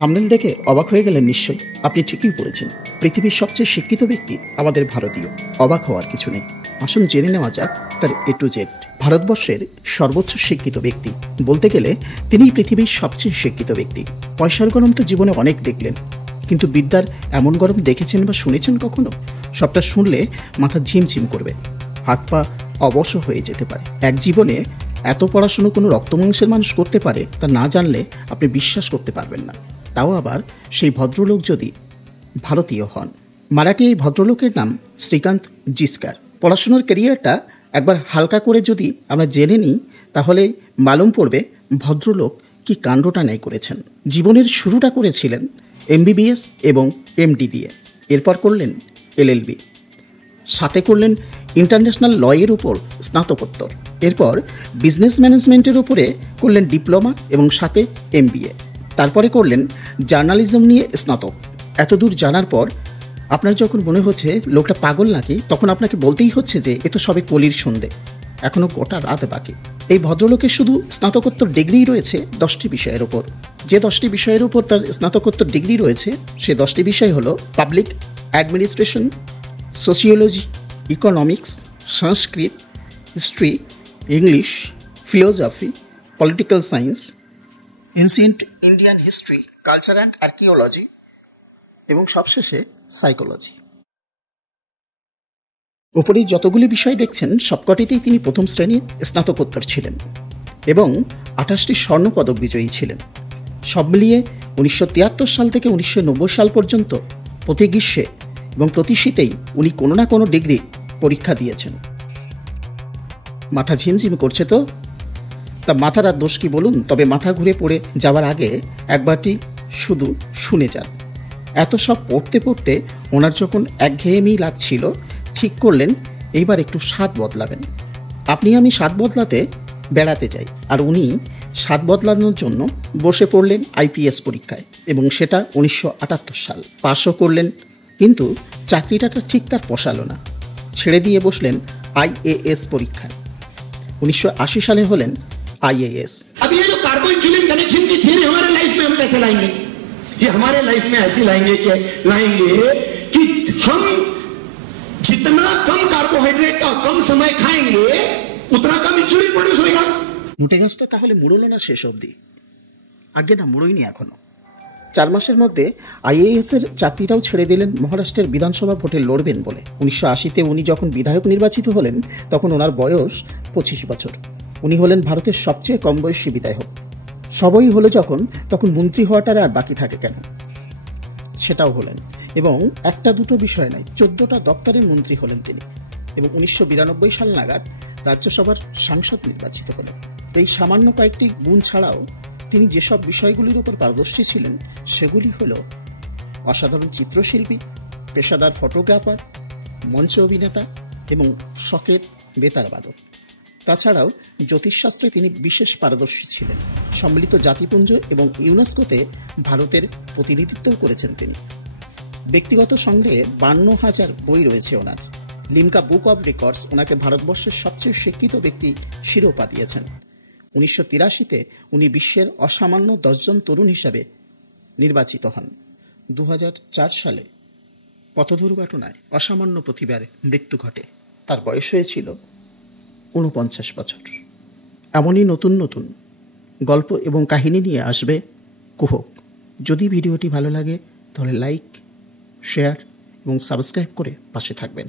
Thumbnail দেখে অবাক হয়ে গেলেন নিশ্চয়ই। আপনি ঠিকই পড়েছেন। পৃথিবীর সবচেয়ে শিক্ষিত ব্যক্তি আমাদের ভারতীয়। অবাক হওয়ার কিছু নেই। আসুন জেনে নেওয়া যাক তার A to Z। ভারতবর্ষের সর্বোচ্চ শিক্ষিত ব্যক্তি বলতে গেলে তিনিই পৃথিবীর সবচেয়ে শিক্ষিত ব্যক্তি। পয়সার গরম তো জীবনে অনেক দেখলেন, কিন্তু বিদ্যার এমন গরম দেখেছেন বা শুনেছেন কখনো? সবটা শুনলে মাথা ঝিমঝিম করবে, হাত পা অবশ হয়ে যেতে পারে। এক জীবনে এত পড়াশুনো কোনো রক্তমাংসের মানুষ করতে পারে তা না জানলে আপনি বিশ্বাস করতে পারবেন না। তাও আবার সেই ভদ্রলোক যদি ভারতীয় হন। মারাঠি এই ভদ্রলোকের নাম শ্রীকান্ত জিস্কার। পড়াশুনোর ক্যারিয়ারটা একবার হালকা করে যদি আমরা জেনে নিই তাহলে মালুম পড়বে ভদ্রলোক কি কাণ্ডটা ন্যায় করেছেন। জীবনের শুরুটা করেছিলেন MBBS এবং MD দিয়ে, এরপর করলেন LLB, সাথে করলেন ইন্টারন্যাশনাল লয়ের উপর স্নাতকোত্তর, এরপর বিজনেস ম্যানেজমেন্টের উপরে করলেন ডিপ্লোমা এবং সাথে MBA, তারপরে করলেন জার্নালিজম নিয়ে স্নাতক। এতদূর জানার পর আপনার যখন মনে হচ্ছে লোকটা পাগল নাকি, তখন আপনাকে বলতেই হচ্ছে যে এ তো সবে কলির সন্ধে, এখনও গোটা রাত বাকি। এই ভদ্রলোকের শুধু স্নাতকোত্তর ডিগ্রি রয়েছে 10টি বিষয়ের ওপর। যে 10টি বিষয়ের উপর তার স্নাতকোত্তর ডিগ্রি রয়েছে সে 10টি বিষয় হলো public administration, sociology, economics, Sanskrit, history, English, philosophy, political science, ancient Indian history, culture and archaeology এবং সবশেষে সাইকোলজি। ওপরে যতগুলি বিষয় দেখছেন সবকটিতেই তিনি প্রথম শ্রেণীর স্নাতকোত্তর ছিলেন এবং 28টি স্বর্ণপদক বিজয়ী ছিলেন। সব মিলিয়ে 1973 সাল থেকে 1990 সাল পর্যন্ত প্রতি গ্রীষ্মে এবং প্রতি শীতেই উনি কোনো না কোনো ডিগ্রি পরীক্ষা দিয়েছেন। মাথা ঝিমঝিম করছে তো? তা মাথার আর দোষ কি বলুন? তবে মাথা ঘুরে পড়ে যাওয়ার আগে একবারটি শুধু শুনে যান। এত সব পড়তে পড়তে ওনার যখন একঘেয়েমি লাগছিল, ঠিক করলেন এইবার একটু স্বাদ বদলাবেন। আপনি আমি স্বাদ বদলাতে বেড়াতে যাই, আর উনি স্বাদ বদলানোর জন্য বসে পড়লেন IPS পরীক্ষায়, এবং সেটা 1978 সাল। পাশও করলেন, কিন্তু চাকরিটা ঠিক তার পোষালো না। ছেড়ে দিয়ে বসলেন IAS পরীক্ষায়। 1980 সালে হলেন IAS। अब ये जो कार्बन जुलिन कनेक्शन की थ्योरी हमारे लाइफ में हम कैसे लाएंगे? जी हमारे लाइफ में ऐसे लाएंगे कि हम जितना कम कार्बोहाइड्रेट का कम समय खाएंगे उतना कम इंसुलिन प्रोड्यूस होगा। মোটে গাছটা তাহলে মুড়লো না শেষ অবধি? আগে না, মুড়োইনি এখনো। 4 মাসের মধ্যে IAS এর চাকরিটাও ছেড়ে দিলেন মহারাষ্ট্রের বিধানসভা ভোটে লড়বেন বলে। 1980-তে উনি যখন বিধায়ক নির্বাচিত হলেন তখন ওনার বয়স 25 বছর। উনি হলেন ভারতের সবচেয়ে কম বয়সী বিধায়ক। সবই হলো যখন, তখন মন্ত্রী হওয়াটার আর বাকি থাকে কেন? সেটাও হলেন, এবং একটা দুটো বিষয় নয়, 14টা দপ্তরের মন্ত্রী হলেন তিনি, এবং 1992 সাল নাগাদ রাজ্যসভার সাংসদ নির্বাচিত হলেন। এই সামান্য কয়েকটি গুণ ছাড়াও তিনি যেসব বিষয়গুলির উপর পারদর্শী ছিলেন সেগুলি হল অসাধারণ চিত্রশিল্পী, পেশাদার ফটোগ্রাফার, মঞ্চ অভিনেতা এবং শখের বেতার বাদক। তাছাড়াও জ্যোতিষশাস্ত্রে তিনি বিশেষ পারদর্শী ছিলেন। সম্মিলিত জাতিপুঞ্জ এবং ইউনেস্কোতে ভারতের প্রতিনিধিত্বও করেছেন তিনি। ব্যক্তিগত সংগ্রহে 52,000 বই রয়েছে ওনার। লিমকা বুক অব রেকর্ডস ওনাকে ভারতবর্ষের সবচেয়ে শিক্ষিত ব্যক্তি শিরোপা দিয়েছেন। 1983-তে উনি বিশ্বের অসামান্য 10 জন তরুণ হিসাবে নির্বাচিত হন। 2004 সালে পথ দুর্ঘটনায় অসামান্য প্রতিভার মৃত্যু ঘটে। তার বয়স হয়েছিল 49 বছর। এমনই নতুন নতুন গল্প এবং কাহিনী নিয়ে আসবে কুহক। যদি ভিডিওটি ভালো লাগে তাহলে লাইক, শেয়ার এবং সাবস্ক্রাইব করে পাশে থাকবেন।